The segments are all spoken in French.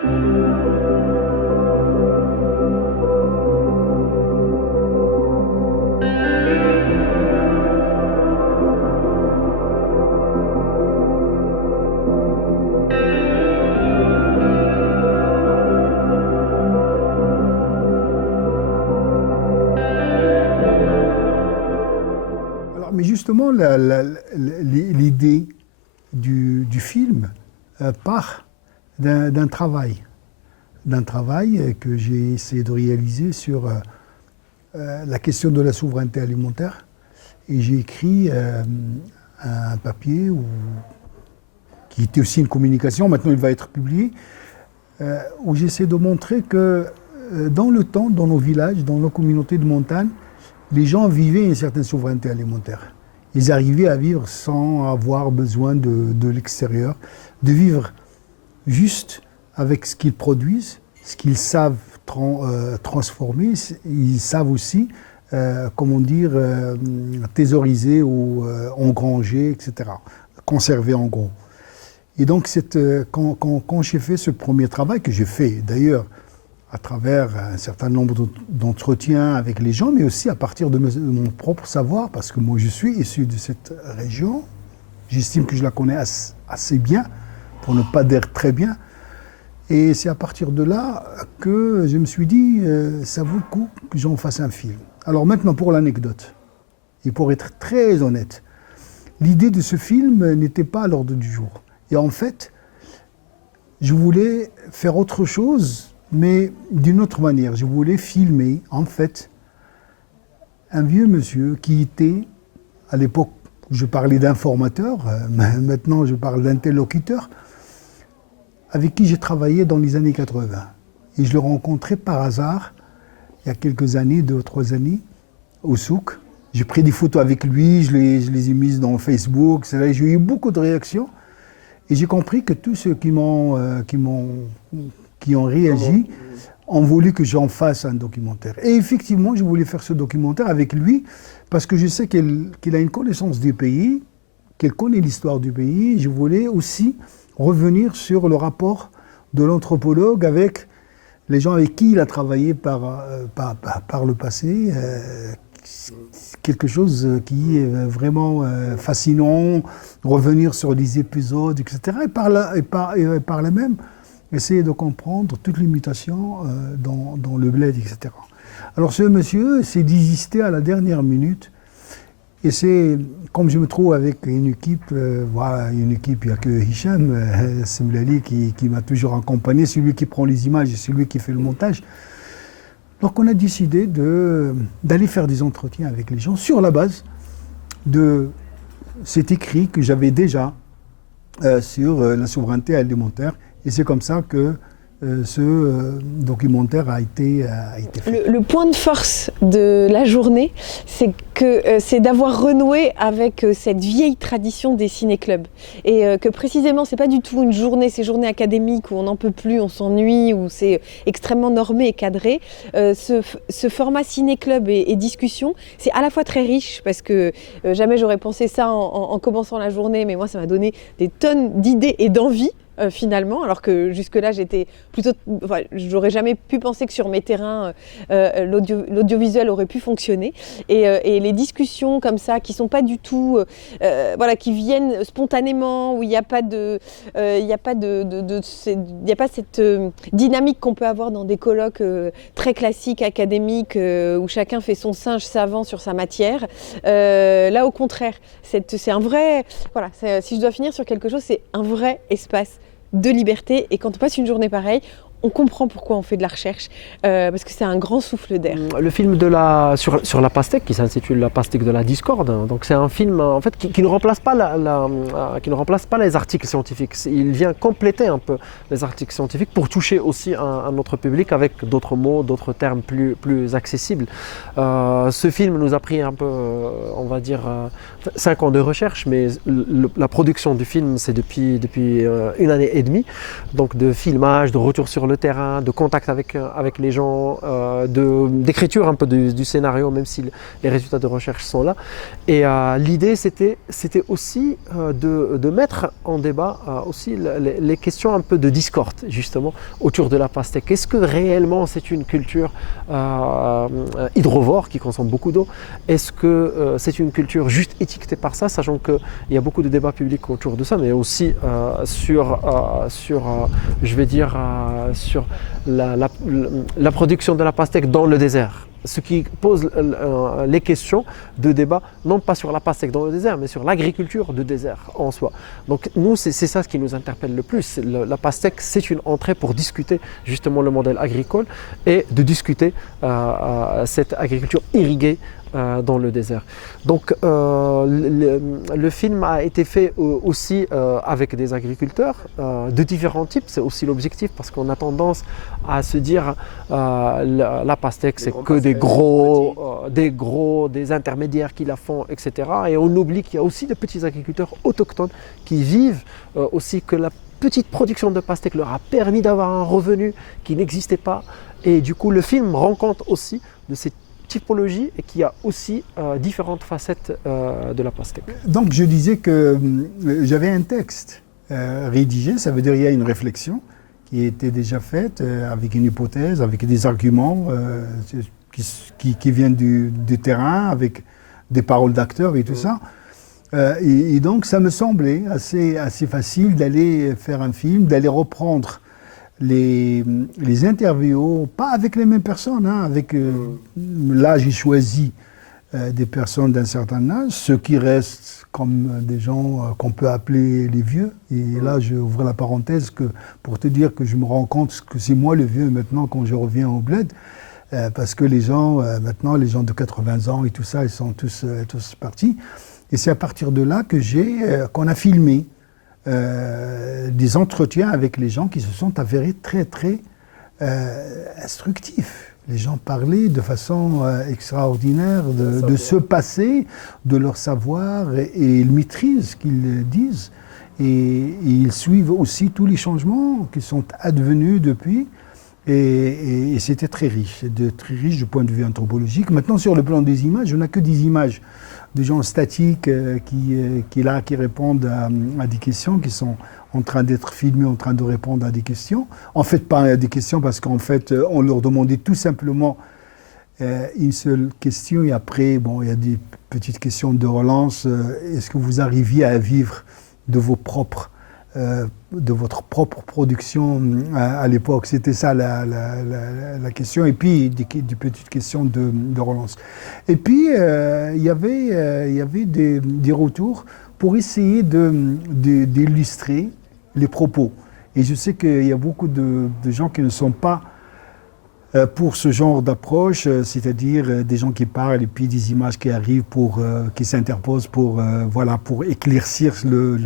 Mais justement, l'idée du film part d'un travail que j'ai essayé de réaliser sur la question de la souveraineté alimentaire. Et j'ai écrit un papier qui était aussi une communication, maintenant il va être publié, où j'essaie de montrer que dans le temps, dans nos villages, dans nos communautés de montagne, les gens vivaient une certaine souveraineté alimentaire. Ils arrivaient à vivre sans avoir besoin de l'extérieur, de vivre juste avec ce qu'ils produisent, ce qu'ils savent transformer. Ils savent aussi, thésauriser ou engranger, etc., conserver en gros. Et donc, quand j'ai fait ce premier travail, que j'ai fait d'ailleurs à travers un certain nombre d'entretiens avec les gens, mais aussi à partir de mon propre savoir, parce que moi je suis issu de cette région, j'estime que je la connais assez bien, pour ne pas dire très bien, et c'est à partir de là que je me suis dit, ça vaut le coup que j'en fasse un film. Alors maintenant pour l'anecdote, et pour être très honnête, l'idée de ce film n'était pas à l'ordre du jour. Et en fait, je voulais faire autre chose, mais d'une autre manière. Je voulais filmer, en fait, un vieux monsieur qui était, à l'époque, je parlais d'informateur, maintenant je parle d'interlocuteur, avec qui j'ai travaillé dans les années 80. Et je l'ai rencontré par hasard, il y a quelques années, 2 ou 3 années, au souk. J'ai pris des photos avec lui, je les ai mises dans Facebook, j'ai eu beaucoup de réactions. Et j'ai compris que tous ceux qui ont réagi ont voulu que j'en fasse un documentaire. Et effectivement, je voulais faire ce documentaire avec lui parce que je sais qu'il a une connaissance du pays, qu'il connaît l'histoire du pays. Je voulais aussi revenir sur le rapport de l'anthropologue avec les gens avec qui il a travaillé par le passé. Quelque chose qui est vraiment fascinant, revenir sur les épisodes, etc. Et par là même, essayer de comprendre toutes les mutations dans le bled, etc. Alors ce monsieur s'est désisté à la dernière minute, et c'est, comme je me trouve avec une équipe, il n'y a que Hicham Semlali qui m'a toujours accompagné, celui qui prend les images et celui qui fait le montage. Donc on a décidé d'aller faire des entretiens avec les gens sur la base de cet écrit que j'avais déjà sur la souveraineté alimentaire. Et c'est comme ça que ce documentaire a été fait. Le point de force de la journée, c'est d'avoir renoué avec cette vieille tradition des ciné-clubs. Et que précisément, c'est pas du tout une journée, ces journées académiques où on n'en peut plus, on s'ennuie, où c'est extrêmement normé et cadré. Ce format ciné-club et discussion, c'est à la fois très riche, parce que jamais j'aurais pensé ça en commençant la journée, mais moi ça m'a donné des tonnes d'idées et d'envie. Finalement, alors que jusque-là, j'aurais jamais pu penser que sur mes terrains, l'audiovisuel aurait pu fonctionner. Et les discussions comme ça, qui sont pas du tout, qui viennent spontanément, où il n'y a pas cette dynamique qu'on peut avoir dans des colloques très classiques, académiques, où chacun fait son singe savant sur sa matière. Là, au contraire, c'est un vrai, si je dois finir sur quelque chose, c'est un vrai espace de liberté, et quand on passe une journée pareille, on comprend pourquoi on fait de la recherche, parce que c'est un grand souffle d'air. Le film sur la pastèque, qui s'intitule La pastèque de la discorde, donc c'est un film en fait qui ne remplace pas les articles scientifiques. Il vient compléter un peu les articles scientifiques pour toucher aussi un autre public avec d'autres mots, d'autres termes plus accessibles. Ce film nous a pris un peu, on va dire, 5 ans de recherche, mais la production du film, c'est depuis 1 année et demie, donc de filmage, de retour sur le terrain, de contact avec les gens, d'écriture un peu du scénario, même si les résultats de recherche sont là. Et l'idée, c'était aussi de mettre en débat aussi les questions un peu de discorde, justement, autour de la pastèque. Est-ce que réellement c'est une culture hydrovore qui consomme beaucoup d'eau? Est-ce que c'est une culture juste étiquetée par ça, sachant qu'il y a beaucoup de débats publics autour de ça, mais aussi sur la production de la pastèque dans le désert. Ce qui pose les questions de débat, non pas sur la pastèque dans le désert, mais sur l'agriculture de désert en soi. Donc nous, c'est ça ce qui nous interpelle le plus. La pastèque, c'est une entrée pour discuter justement le modèle agricole et de discuter cette agriculture irriguée dans le désert. Donc le film a été fait aussi avec des agriculteurs de différents types. C'est aussi l'objectif, parce qu'on a tendance à se dire la pastèque c'est que des intermédiaires qui la font, etc. Et on oublie qu'il y a aussi des petits agriculteurs autochtones qui vivent aussi, que la petite production de pastèque leur a permis d'avoir un revenu qui n'existait pas. Et du coup le film rend compte aussi de cette typologie et qui a aussi différentes facettes de la pastèque. Donc je disais que j'avais un texte rédigé, ça veut dire qu'il y a une réflexion qui était déjà faite avec une hypothèse, avec des arguments qui viennent du terrain, avec des paroles d'acteurs et tout ça. Et donc ça me semblait assez facile d'aller faire un film, d'aller reprendre les interviews, pas avec les mêmes personnes, avec là j'ai choisi des personnes d'un certain âge, ceux qui restent comme des gens qu'on peut appeler les vieux. Et là je ouvre la parenthèse pour te dire que je me rends compte que c'est moi le vieux maintenant quand je reviens au bled, parce que les gens maintenant, les gens de 80 ans et tout ça, ils sont tous partis. Et c'est à partir de là qu'on a filmé des entretiens avec les gens qui se sont avérés très, très instructifs. Les gens parlaient de façon extraordinaire de ce passé, de leur savoir, et ils maîtrisent ce qu'ils disent. Et ils suivent aussi tous les changements qui sont advenus depuis. Et c'était très riche du point de vue anthropologique. Maintenant, sur le plan des images, on n'a que des images de gens statiques qui répondent à des questions, qui sont en train d'être filmés, en train de répondre à des questions. En fait, pas à des questions, parce qu'en fait, on leur demandait tout simplement une seule question. Et après, bon, il y a des petites questions de relance. Est-ce que vous arriviez à vivre de votre propre production à l'époque? C'était ça la question. Et puis des petites questions de relance. Et puis il y avait des retours pour essayer d'illustrer les propos. Et je sais qu'il y a beaucoup de gens qui ne sont pas pour ce genre d'approche, c'est-à-dire des gens qui parlent et puis des images qui arrivent qui s'interposent pour éclaircir le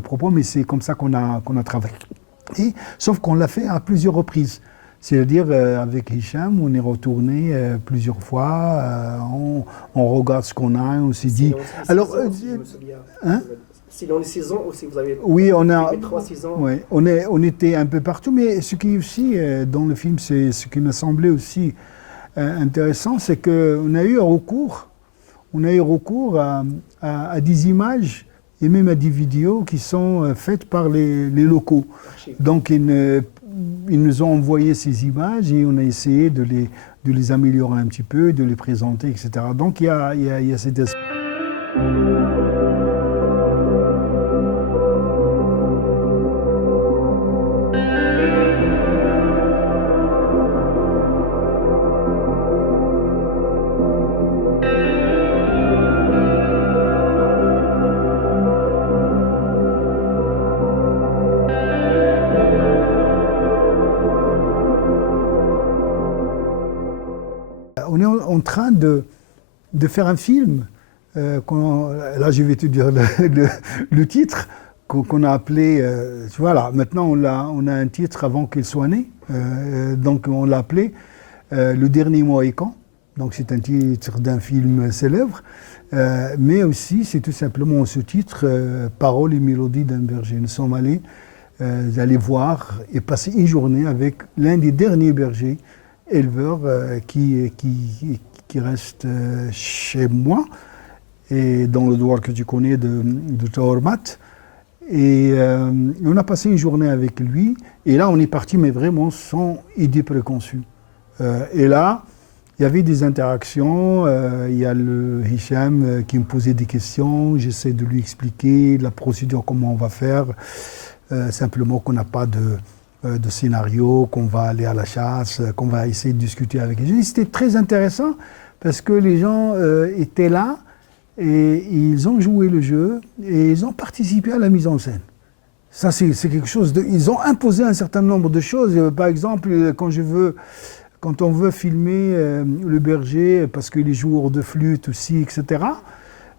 propos, mais c'est comme ça qu'on a travaillé. Sauf qu'on l'a fait à plusieurs reprises. C'est-à-dire avec Hicham, on est retourné plusieurs fois, on regarde ce qu'on a, on s'est dit... Alors, si dans les saisons aussi, vous avez oui, on a 3 saisons. Oui, on était un peu partout, mais ce qui est aussi dans le film, c'est ce qui m'a semblé aussi intéressant, c'est qu'on a eu recours à des images et même à des vidéos qui sont faites par les locaux. Donc ils nous ont envoyé ces images et on a essayé de les améliorer un petit peu, de les présenter, etc. Donc il y a cet aspect. On est en train de faire un film, là je vais te dire le titre, qu'on a appelé, tu vois là, maintenant on a un titre avant qu'il soit né, donc on l'a appelé Le Dernier Mohican, donc c'est un titre d'un film célèbre, mais aussi c'est tout simplement ce titre, Paroles et mélodies d'un berger. Nous sommes allés d'aller voir et passer une journée avec l'un des derniers bergers éleveurs qui reste chez moi, et dans le douar que tu connais de Taormat. Et on a passé une journée avec lui, et là on est parti, mais vraiment sans idée préconçue. Et là, il y avait des interactions, il y a le Hicham qui me posait des questions, j'essaie de lui expliquer la procédure, comment on va faire, simplement qu'on n'a pas de scénario, qu'on va aller à la chasse, qu'on va essayer de discuter avec les gens. C'était très intéressant parce que les gens étaient là et ils ont joué le jeu et ils ont participé à la mise en scène. Ça, c'est quelque chose de... Ils ont imposé un certain nombre de choses. Par exemple, quand on veut filmer le berger, parce qu'il est joueur de flûte aussi, etc.,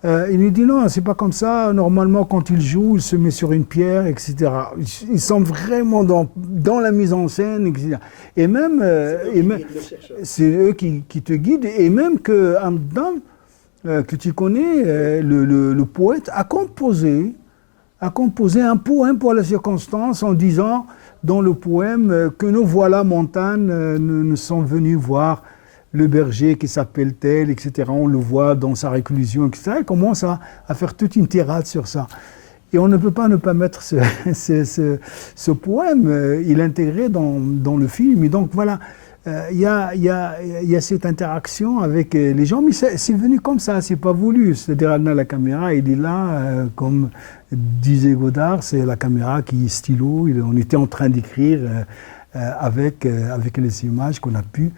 il nous dit non, c'est pas comme ça. Normalement, quand il joue, il se met sur une pierre, etc. Ils sont vraiment dans la mise en scène, etc. Et même, c'est eux qui te guident. Et même que Hamdan, que tu connais, le poète, a composé un poème pour la circonstance en disant dans le poème que nos voilà montagnes nous sont venus voir le berger qui s'appelle tel, etc. On le voit dans sa réclusion, etc. Il commence à faire toute une tirade sur ça. Et on ne peut pas ne pas mettre ce poème, il est intégré dans le film. Et donc voilà, il y a cette interaction avec les gens, mais c'est venu comme ça, c'est pas voulu. C'est-à-dire, la caméra, il est là, comme disait Godard, c'est la caméra qui est stylo. On était en train d'écrire avec les images qu'on a pu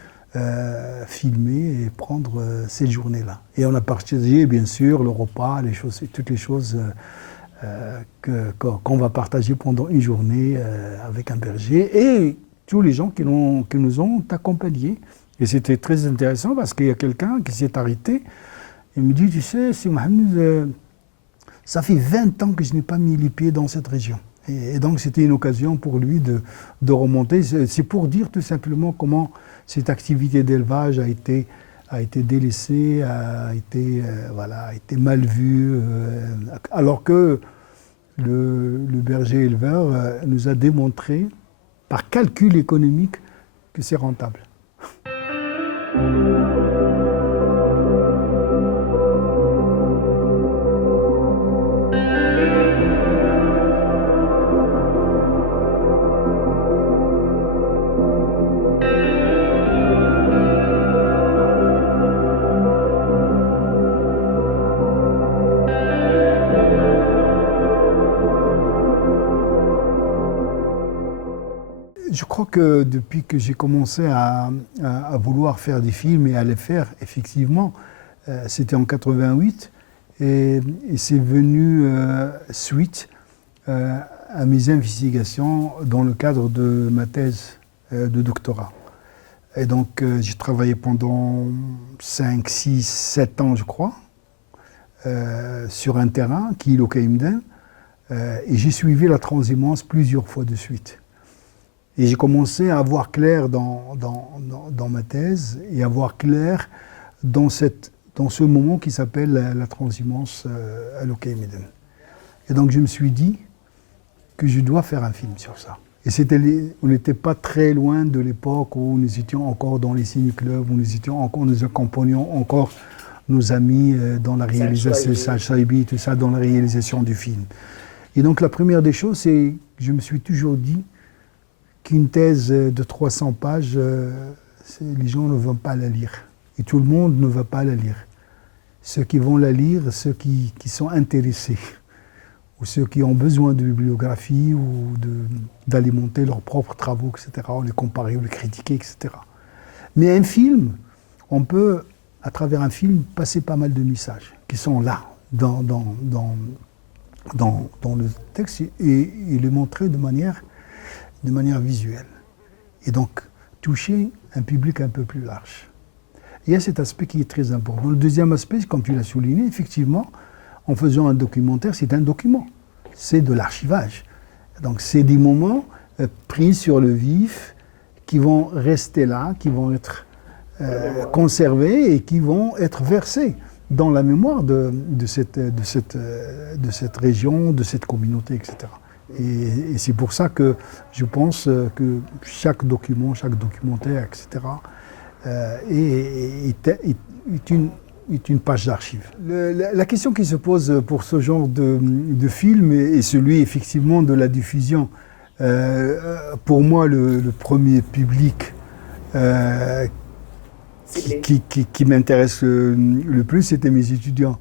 filmer et prendre cette journée-là. Et on a partagé, bien sûr, le repas, toutes les choses qu'on va partager pendant une journée avec un berger et tous les gens qui nous ont accompagnés. Et c'était très intéressant parce qu'il y a quelqu'un qui s'est arrêté et me dit, tu sais, c'est Mohamed, ça fait 20 ans que je n'ai pas mis les pieds dans cette région. Et donc c'était une occasion pour lui de remonter. C'est pour dire tout simplement comment cette activité d'élevage a été délaissée, a été mal vue, alors que le berger éleveur nous a démontré, par calcul économique, que c'est rentable. Je crois que depuis que j'ai commencé à vouloir faire des films et à les faire, effectivement, c'était en 88, et c'est venu suite à mes investigations dans le cadre de ma thèse de doctorat. Et donc j'ai travaillé pendant 5, 6, 7 ans, je crois, sur un terrain qui est l'Okaïmden, et j'ai suivi la transhumance plusieurs fois de suite. Et j'ai commencé à voir clair dans ma thèse et à voir clair dans ce moment qui s'appelle la transhumance à l'Okaïmeden. Et donc je me suis dit que je dois faire un film sur ça. Et on n'était pas très loin de l'époque où nous étions encore dans les ciné-clubs, où nous accompagnions encore nos amis dans la réalisation, Saj Saibi, tout ça, dans la réalisation du film. Et donc la première des choses, c'est que je me suis toujours dit qu'une thèse de 300 pages, les gens ne vont pas la lire. Et tout le monde ne va pas la lire. Ceux qui vont la lire, ceux qui sont intéressés, ou ceux qui ont besoin de bibliographie, ou d'alimenter leurs propres travaux, etc., ou les comparer, ou les critiquer, etc. Mais un film, on peut, à travers un film, passer pas mal de messages qui sont là, dans le texte, et les montrer de manière visuelle. Et donc, toucher un public un peu plus large. Il y a cet aspect qui est très important. Le deuxième aspect, comme tu l'as souligné, effectivement, en faisant un documentaire, c'est un document. C'est de l'archivage. Donc, c'est des moments pris sur le vif qui vont rester là, qui vont être conservés et qui vont être versés dans la mémoire de cette région, de cette communauté, etc. Et c'est pour ça que je pense que chaque document, chaque documentaire, etc., est une page d'archives. La question qui se pose pour ce genre de film est celui effectivement de la diffusion. Pour moi, le premier public qui m'intéresse le plus, c'était mes étudiants.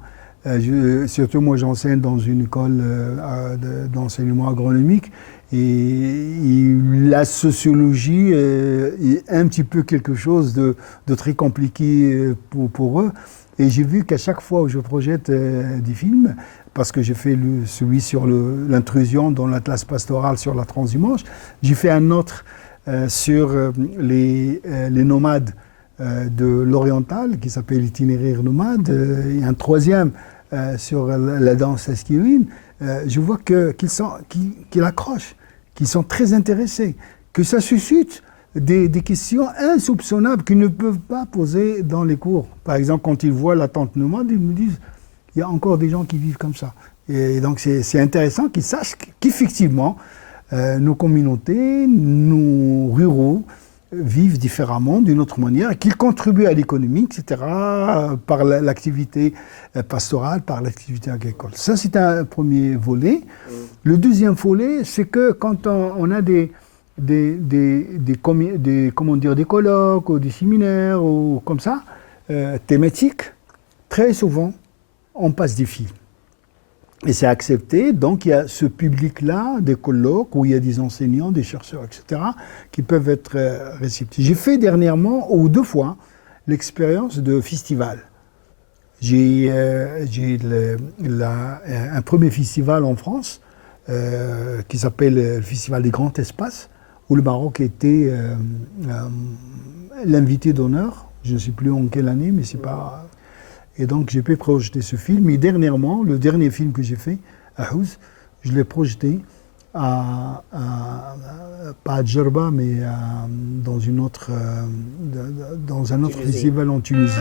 Surtout moi, j'enseigne dans une école d'enseignement agronomique et la sociologie est un petit peu quelque chose de très compliqué pour eux. Et j'ai vu qu'à chaque fois où je projette des films, parce que j'ai fait celui sur l'intrusion dans l'Atlas pastoral sur la transhumance, j'ai fait un autre sur les nomades de l'oriental qui s'appelle Itinéraire nomade, et un troisième sur la danse esquirine. Je vois qu'ils accrochent, qu'ils sont très intéressés, que ça suscite des questions insoupçonnables qu'ils ne peuvent pas poser dans les cours. Par exemple, quand ils voient la tente nomade, ils me disent il y a encore des gens qui vivent comme ça. Et donc c'est intéressant qu'ils sachent qu'effectivement, nos communautés, nos ruraux vivent différemment, d'une autre manière, qu'ils contribuent à l'économie, etc., par l'activité pastorale, par l'activité agricole. Ça, c'est un premier volet. Le deuxième volet, c'est que quand on a des colloques ou des séminaires ou comme ça, thématiques, très souvent, on passe des films. Et c'est accepté, donc il y a ce public-là, des colloques, où il y a des enseignants, des chercheurs, etc., qui peuvent être réceptifs. J'ai fait dernièrement, ou 2 fois, l'expérience de festival. J'ai un premier festival en France, qui s'appelle le Festival des Grands Espaces, où le Maroc était l'invité d'honneur. Je ne sais plus en quelle année, mais c'est pas... Et donc j'ai pu projeter ce film. Et dernièrement, le dernier film que j'ai fait, à Houz, je l'ai projeté pas à Djerba, mais dans un autre festival en Tunisie.